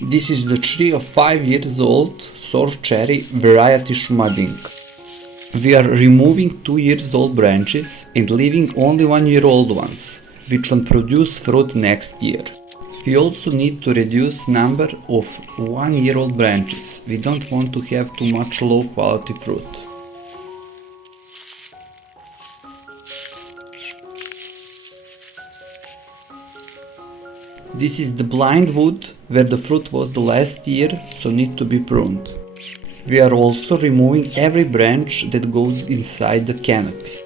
This is the tree of 5 years old sour cherry variety Sumadinka. We are removing 2 years old branches and leaving only 1 year old ones, which will produce fruit next year. We also need to reduce number of 1 year old branches. We don't want to have too much low quality fruit. This is the blind wood where the fruit was the last year, so need to be pruned. We are also removing every branch that goes inside the canopy.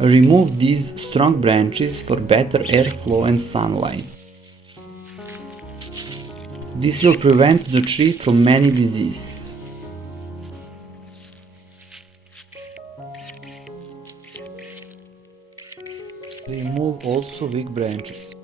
Remove these strong branches for better airflow and sunlight. This will prevent the tree from many diseases. Remove also weak branches.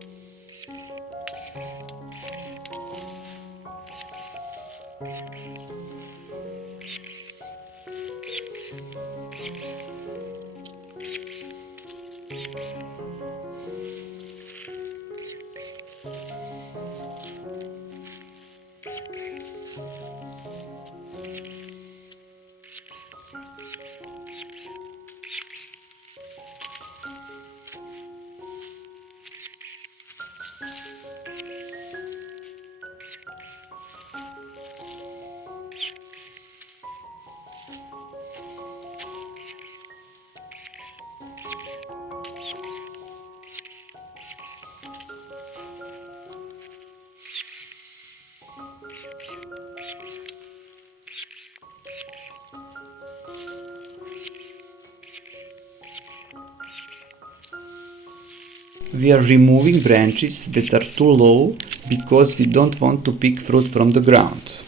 We are removing branches that are too low because we don't want to pick fruit from the ground.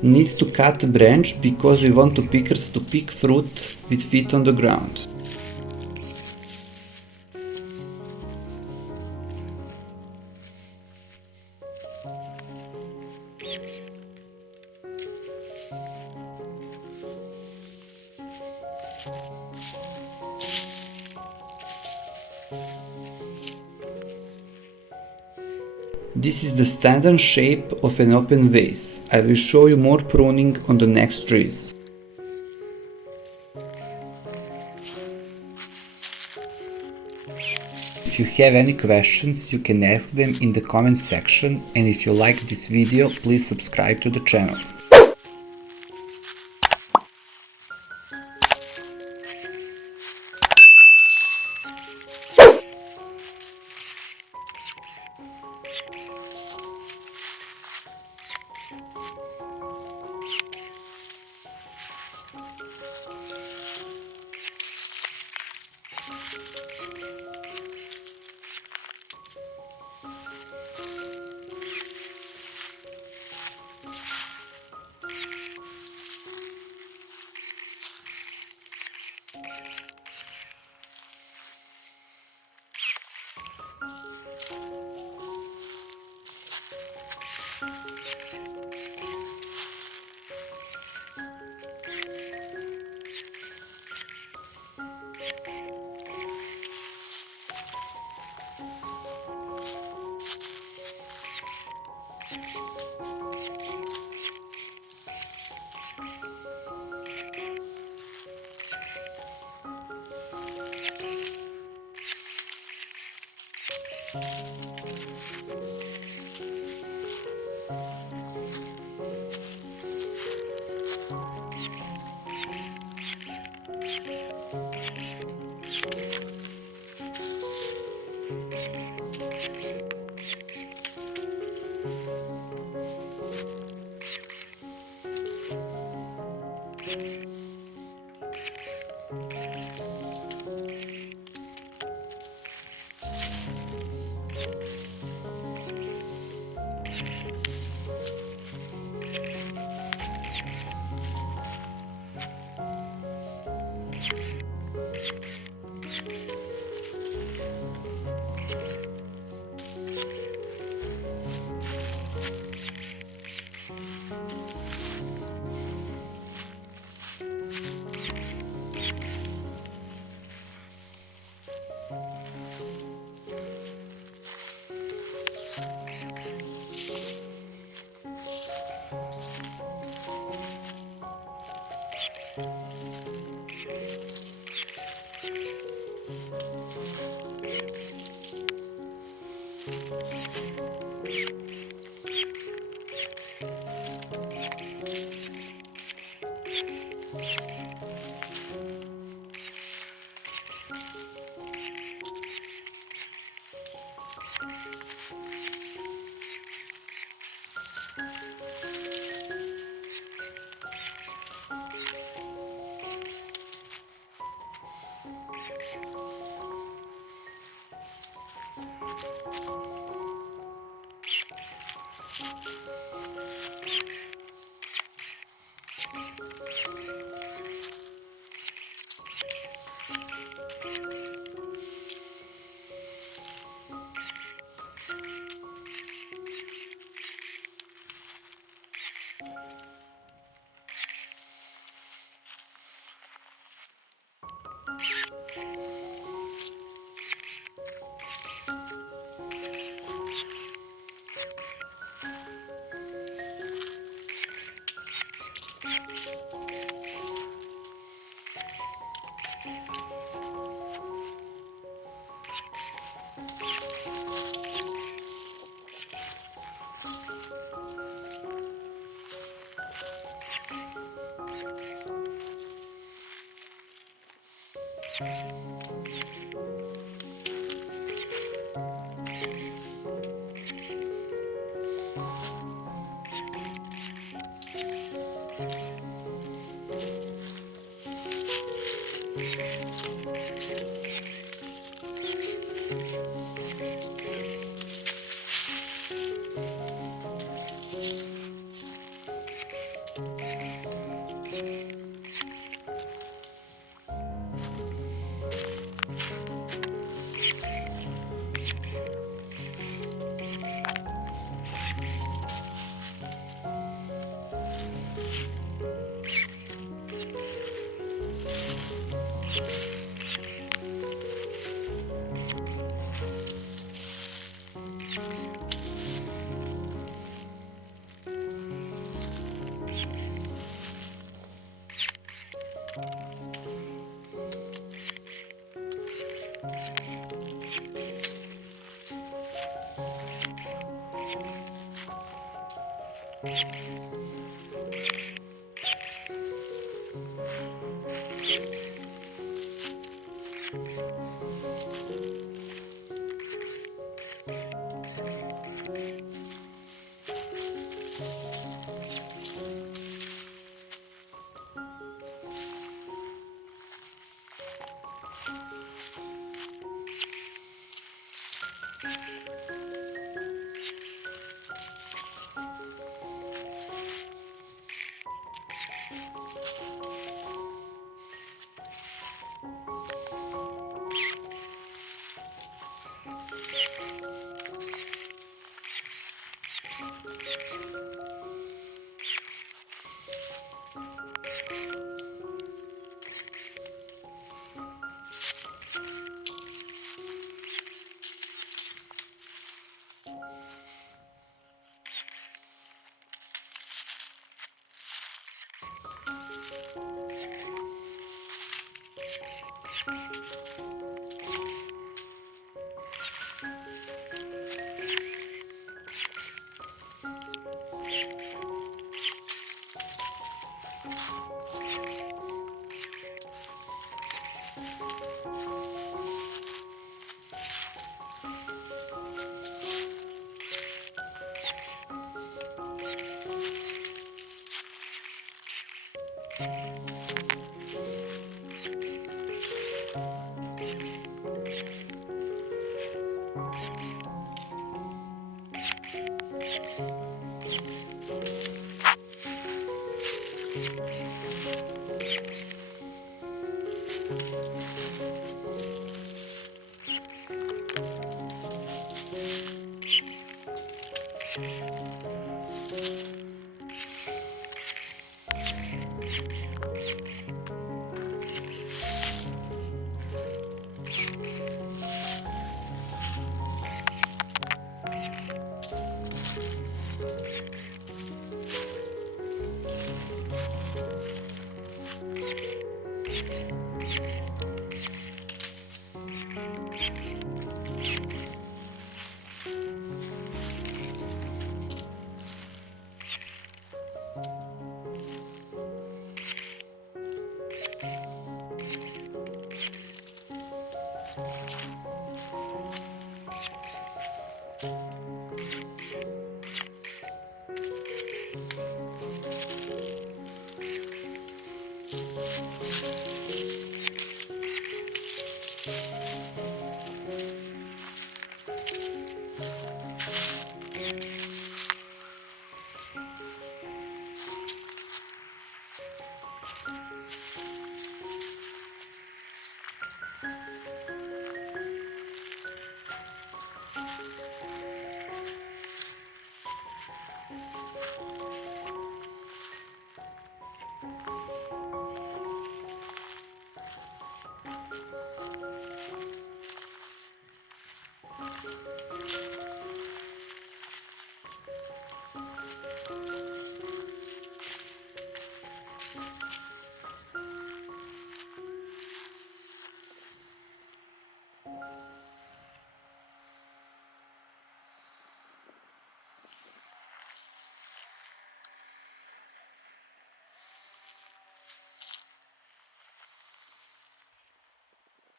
Need to cut the branch because we want the pickers to pick fruit with feet on the ground. This is the standard shape of an open vase. I will show you more pruning on the next trees. If you have any questions, you can ask them in the comment section, and if you like this video, please subscribe to the channel.